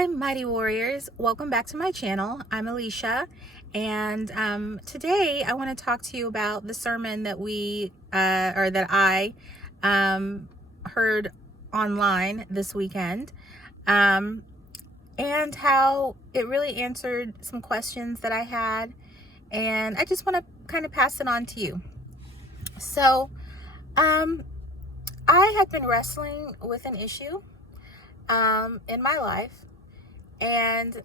Hi, Mighty Warriors. Welcome back to my channel. I'm Alicia, and today I want to talk to you about the sermon that I heard online this weekend, and how it really answered some questions that I had, and I just want to kind of pass it on to you. So, I had been wrestling with an issue in my life, and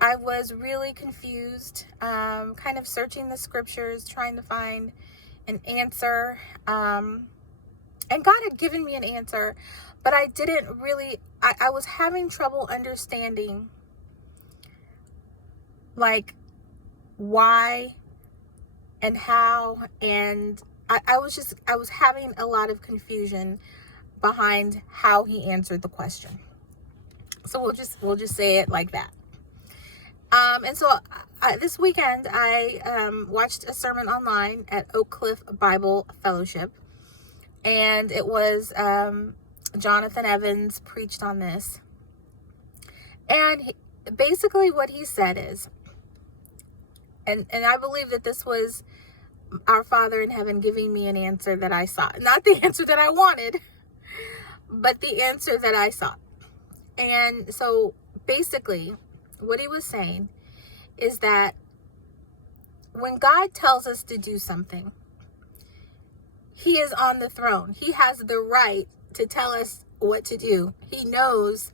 I was really confused, kind of searching the scriptures, trying to find an answer. And God had given me an answer, but I didn't really, I was having trouble understanding, like, why and how. And I was having a lot of confusion behind how he answered the question. So we'll just say it like that. And so this weekend, I watched a sermon online at Oak Cliff Bible Fellowship, and it was Jonathan Evans preached on this. And basically what he said is, and I believe that this was our Father in heaven giving me an answer that I sought. Not the answer that I wanted, but the answer that I sought. And so basically what he was saying is that when God tells us to do something, he is on the throne. He has the right to tell us what to do. He knows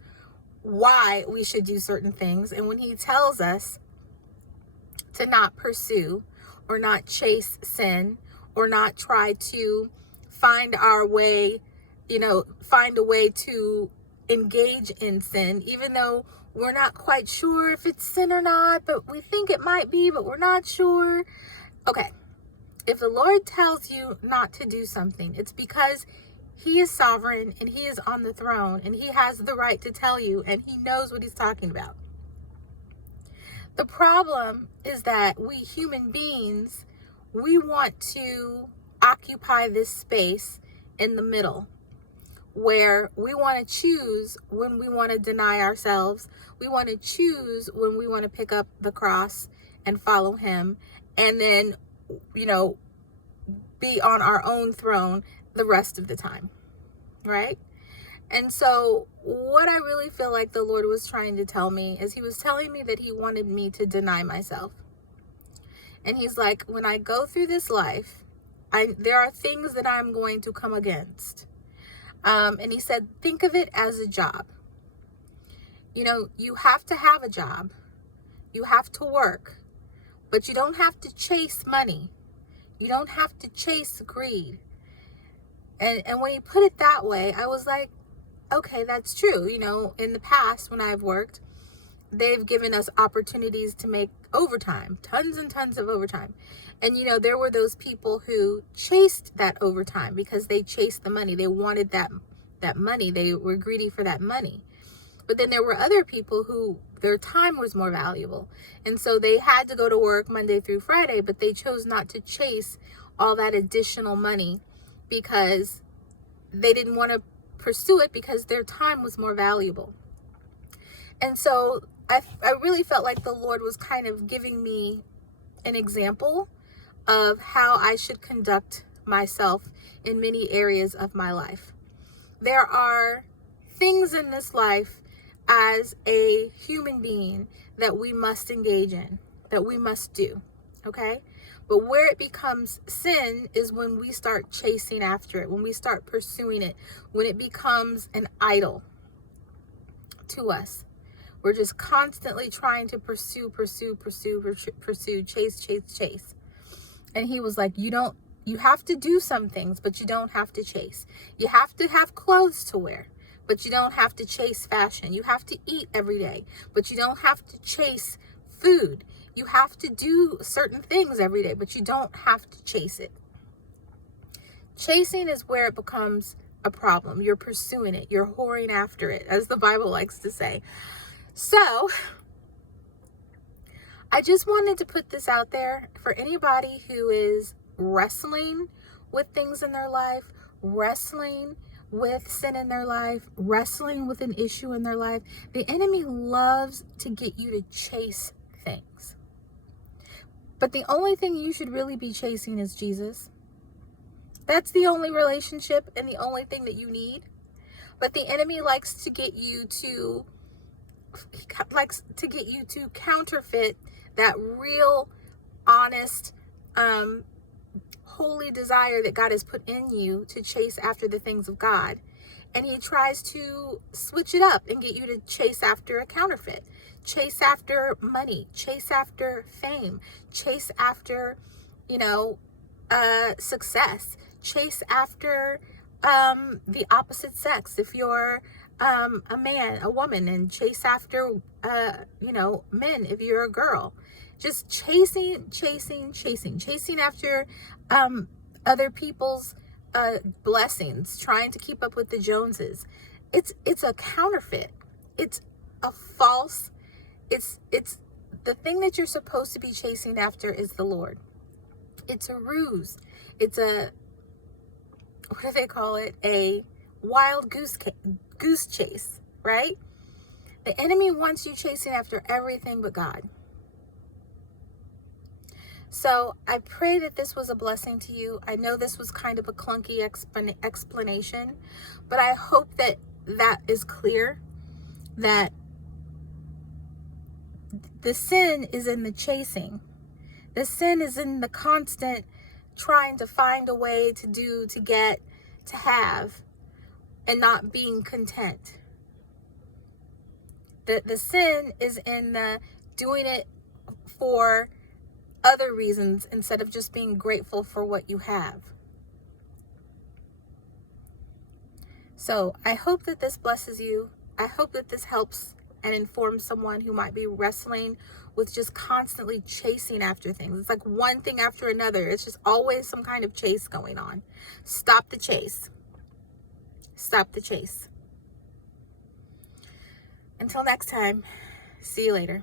why we should do certain things. And when he tells us to not pursue or not chase sin or not try to find our way, find a way to engage in sin, even though we're not quite sure if it's sin or not, but we think it might be, but we're not sure. Okay, if the Lord tells you not to do something, it's because he is sovereign and he is on the throne and he has the right to tell you, and he knows what he's talking about. The problem is that we human beings, we want to occupy this space in the middle, where we want to choose when we want to deny ourselves. We want to choose when we want to pick up the cross and follow him, and then, be on our own throne the rest of the time, right? And so what I really feel like the Lord was trying to tell me is he was telling me that he wanted me to deny myself. And he's like, when I go through this life, there are things that I'm going to come against. And he said, think of it as a job. You have to have a job. You have to work. But you don't have to chase money. You don't have to chase greed. And when he put it that way, I was like, okay, that's true. In the past, when I've worked, they've given us opportunities to make overtime, tons and tons of overtime. And, there were those people who chased that overtime because they chased the money. They wanted that money. They were greedy for that money. But then there were other people who their time was more valuable. And so they had to go to work Monday through Friday, but they chose not to chase all that additional money because they didn't want to pursue it because their time was more valuable. And so I really felt like the Lord was kind of giving me an example of how I should conduct myself in many areas of my life. There are things in this life as a human being that we must engage in, that we must do, okay? But where it becomes sin is when we start chasing after it, when we start pursuing it, when it becomes an idol to us. We're just constantly trying to pursue, chase. And he was like, you have to do some things, but you don't have to chase. You have to have clothes to wear, but you don't have to chase fashion. You have to eat every day, but you don't have to chase food. You have to do certain things every day, but you don't have to chase it. Chasing is where it becomes a problem. You're pursuing it. You're whoring after it, as the Bible likes to say. So I just wanted to put this out there for anybody who is wrestling with things in their life, wrestling with sin in their life, wrestling with an issue in their life, the enemy loves to get you to chase things. But the only thing you should really be chasing is Jesus. That's the only relationship and the only thing that you need. But the enemy likes to get you to counterfeit that real, honest, holy desire that God has put in you to chase after the things of God. And he tries to switch it up and get you to chase after a counterfeit, chase after money, chase after fame, chase after, success, chase after the opposite sex. If you're a man, a woman, and chase after, men if you're a girl. Just chasing after other people's blessings, trying to keep up with the Joneses. It's a counterfeit. It's a false. It's the thing that you're supposed to be chasing after is the Lord. It's a ruse. It's a, what do they call it? A wild goose chase, right? The enemy wants you chasing after everything but God. So I pray that this was a blessing to you. I know this was kind of a clunky explanation, but I hope that is clear, that the sin is in the chasing. The sin is in the constant trying to find a way to do, to get, to have, and not being content. The sin is in the doing it for other reasons instead of just being grateful for what you have. So I hope that this blesses you. I hope that this helps and informs someone who might be wrestling with just constantly chasing after things. It's like one thing after another. It's just always some kind of chase going on. Stop the chase. Stop the chase. Until next time, see you later.